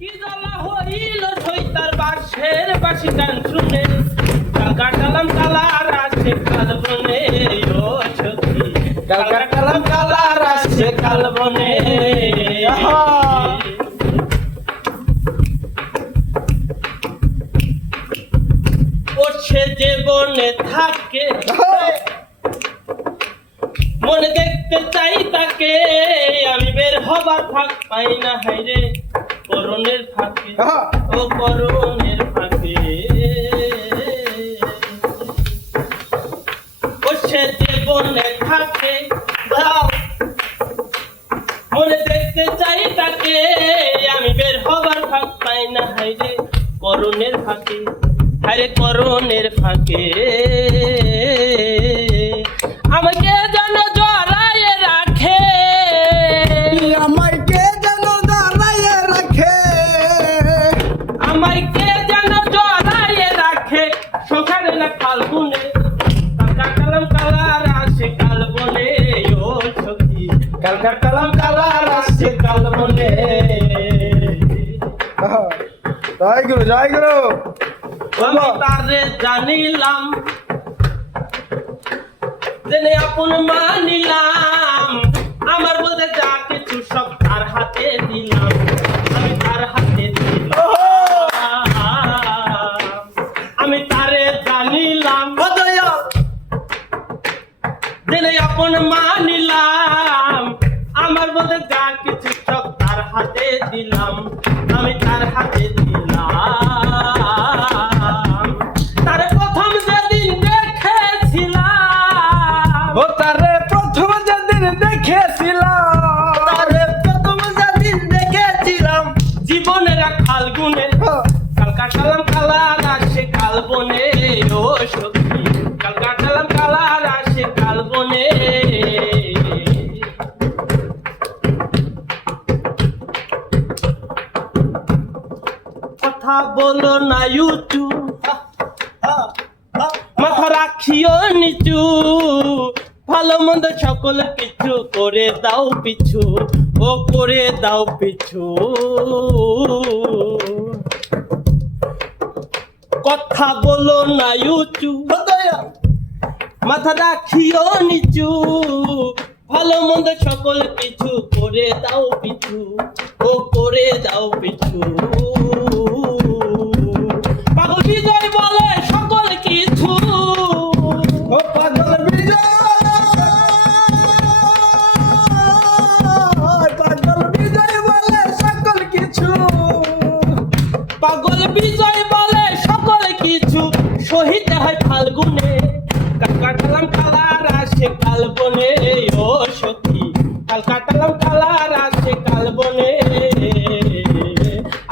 কি জ্বালা হইল সইতার বাসের বাসি গান শুনে কাটালাম কালার আছে কালবনে ও সখী। কাটালাম কালার আছে কালবনে আহা! ও সে যে বনে থাকে মনে দেখতে চাই তাকে আমি বের হবার ফাঁক পাই না হাইরে করণের ফাঁকে ও করণের ফাঁকে। ও সে যে বনে থাকে দাও মনে দেখতে চাই তাকে আমি বের হবার ফাঁক পাই না হাইরে করণের ফাঁকে হাইরে করণের ফাঁকে। না ফাল্গুনে কালাম কালার আসে কালবনে ও সখী। কালকার কালাম কালার আসে কালবনে আহা! জয় গুরু জয় গুরু আমি তারে জানিলাম জেনে আপন মানিলাম আমার বলতে যা কিছু সব তার হাতে দিলাম আমি তার হাতে দিলাম। আমি তারে জেনে আপন মানিলাম। আমার বলতে যা কিছু সব তার হাতে দিলাম। আমি তার হাতে দিলাম। তার প্রথম যেদিন দেখেছিলাম। ও তারে প্রথম যেদিন দেখেছিলাম। তারে প্রথম যেদিন দেখেছিলাম। জীবনের এক ফাল্গুনে। কাল কাটালাম কালার আসে কাল বনে ও বলো না ইউটু মাথা রাখিও নিচু। ভালো মন্দ সকল কিছু করে দাও পিছু। ও করে দাও পিছু। কথা বলো না ইউচু। মাথা রাখিও নিচু। ভালো মন্দ সকল কিছু করে দাও পিছু। ও করে দাও পিছু। পাগল বিজয় বলে সকল কিছু। শহীদ হয় ফাল্গুনে। কাটালাম কালার আসে কাল বনে ও সখী কাল কাটালাম কালার আসে কাল বনে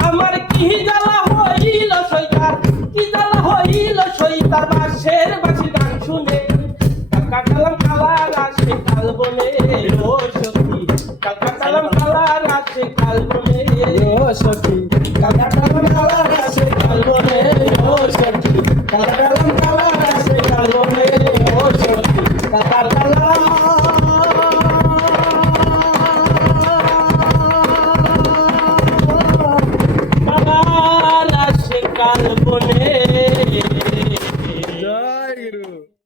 আমার কি জ্বালা হইল সইতার কি জ্বালা হইল সইতার বাসের বাসি গান শুনে। কাটালাম কালার আসে কাল বনে ও আসে কাল বনে ও সখী ও সখী কালাকালাম কালার আছে কালবনে ও সখী কালাকালাম